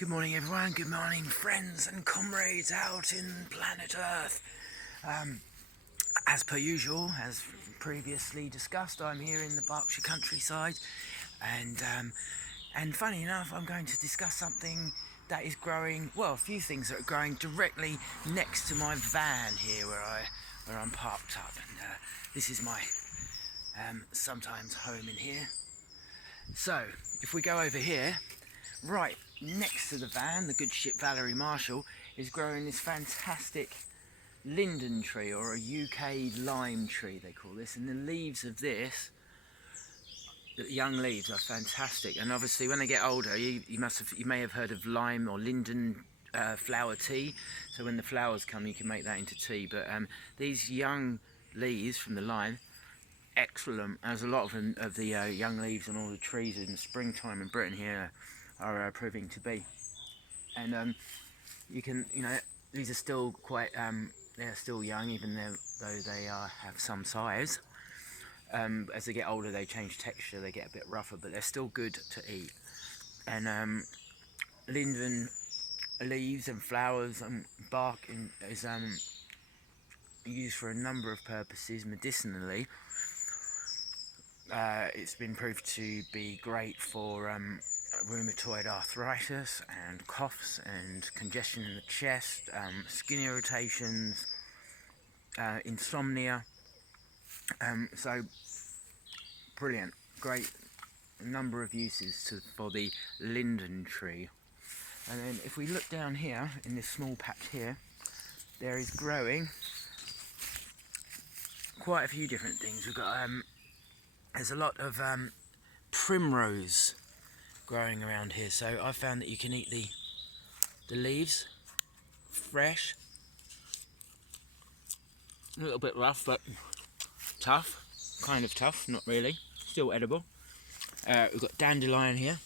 Good morning everyone, good morning friends and comrades out in planet Earth. As per usual, as previously discussed, I'm here in the Berkshire countryside and funny enough I'm going to discuss something that is growing, well, a few things that are growing directly next to my van here where I'm parked up, and this is my sometimes home in here. So if we go over here, right next to the van, the good ship Valerie Marshall is growing this fantastic Linden tree, or a UK lime tree they call this, and the leaves of this, the young leaves, are fantastic. And obviously when they get older, you may have heard of lime or linden flower tea. So when the flowers come you can make that into tea, but these young leaves from the lime, excellent, as a lot of the young leaves on all the trees in the springtime in Britain here are proving to be. And you can, these are still quite, they're still young, even though they have some size. As they get older they change texture, they get a bit rougher, but they're still good to eat. And linden leaves and flowers and bark is used for a number of purposes medicinally. It's been proved to be great for rheumatoid arthritis and coughs and congestion in the chest, skin irritations, insomnia. So brilliant, great number of uses for the linden tree. And then if we look down here in this small patch here, there is growing quite a few different things. We've got there's a lot of primrose growing around here, so I found that you can eat the leaves fresh, a little bit rough but tough, kind of tough, not really, still edible. We've got dandelion here,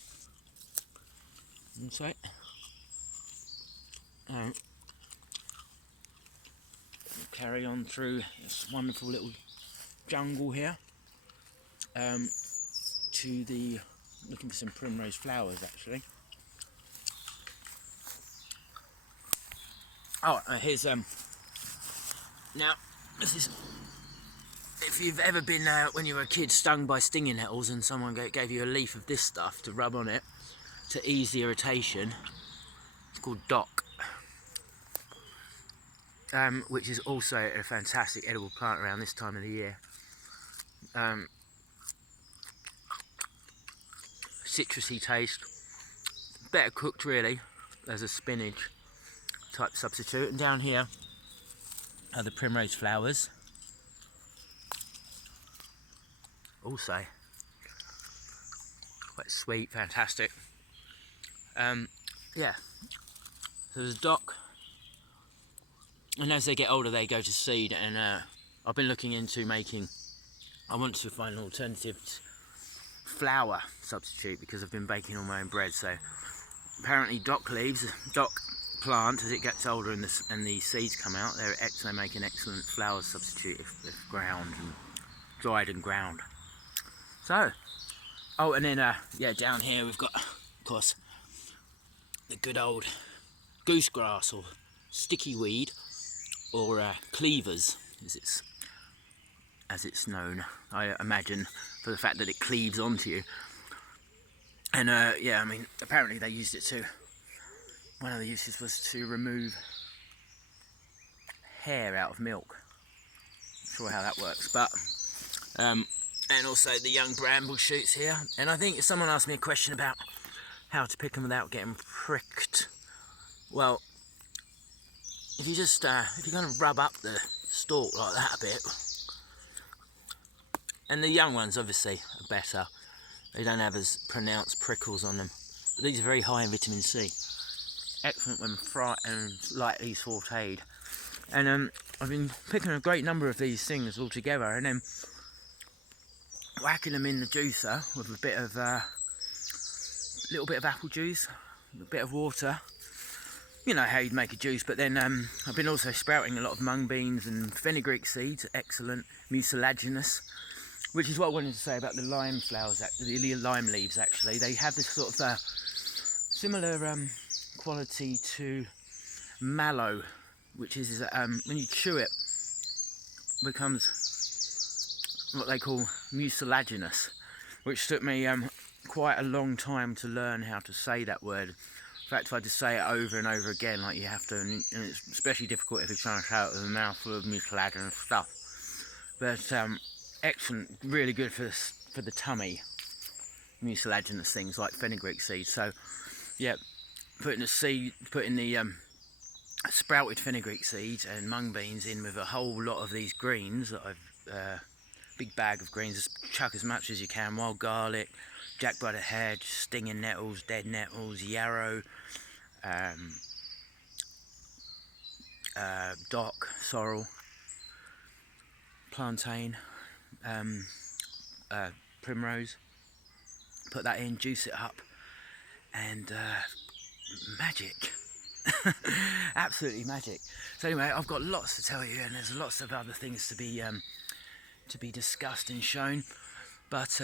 inside. Carry on through this wonderful little jungle here to the, looking for some primrose flowers actually. Oh, here's now this is, if you've ever been when you were a kid stung by stinging nettles and someone gave you a leaf of this stuff to rub on it to ease the irritation, it's called dock, which is also a fantastic edible plant around this time of the year. Citrusy taste, better cooked really as a spinach type substitute. And down here are the primrose flowers, also quite sweet, fantastic. Yeah, so there's a dock, and as they get older they go to seed, and I've been looking into making, I want to find an alternative flour substitute because I've been baking all my own bread. So apparently dock leaves, dock plant, as it gets older and the seeds come out, they make an excellent flour substitute if ground and dried and ground. So, oh, and then yeah, down here we've got, of course, the good old goosegrass, or sticky weed, or cleavers as it's known, I imagine, for the fact that it cleaves onto you. And yeah, I mean, apparently they used it to, one of the uses was to remove hair out of milk. Not sure how that works, but and also the young bramble shoots here. And I think someone asked me a question about how to pick them without getting pricked. Well, if you just if you kind of rub up the stalk like that a bit, and the young ones obviously are better, they don't have as pronounced prickles on them, but these are very high in vitamin C, excellent when fried and lightly sautéed. And I've been picking a great number of these things all together and then whacking them in the juicer with a bit of little bit of apple juice, a bit of water. You know how you'd make a juice, but then I've been also sprouting a lot of mung beans and fenugreek seeds, excellent, mucilaginous, which is what I wanted to say about the lime flowers, the lime leaves actually. They have this sort of similar quality to mallow, which is when you chew it, becomes what they call mucilaginous, which took me quite a long time to learn how to say that word. In fact, if I just say it over and over again like you have to, and it's especially difficult if you're trying to shout with a mouthful of mucilaginous stuff. But excellent, really good for the tummy, mucilaginous things like fenugreek seeds. So yeah, putting the sprouted fenugreek seeds and mung beans in with a whole lot of these greens that I've big bag of greens. Just chuck as much as you can: wild garlic, jackbutter hedge, stinging nettles, dead nettles, yarrow, dock, sorrel, plantain, primrose. Put that in, juice it up, and magic. Absolutely magic. So anyway, I've got lots to tell you, and there's lots of other things to be discussed and shown, but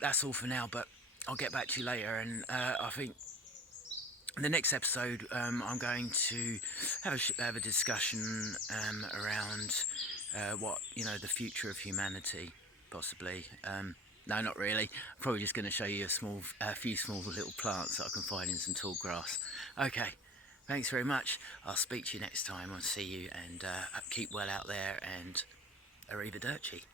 that's all for now. But I'll get back to you later, and I think the next episode I'm going to have a discussion around what, the future of humanity, possibly. No, not really. I'm probably just going to show you a few small little plants that I can find in some tall grass. Okay, thanks very much. I'll speak to you next time. I'll see you, and keep well out there, and arrivederci.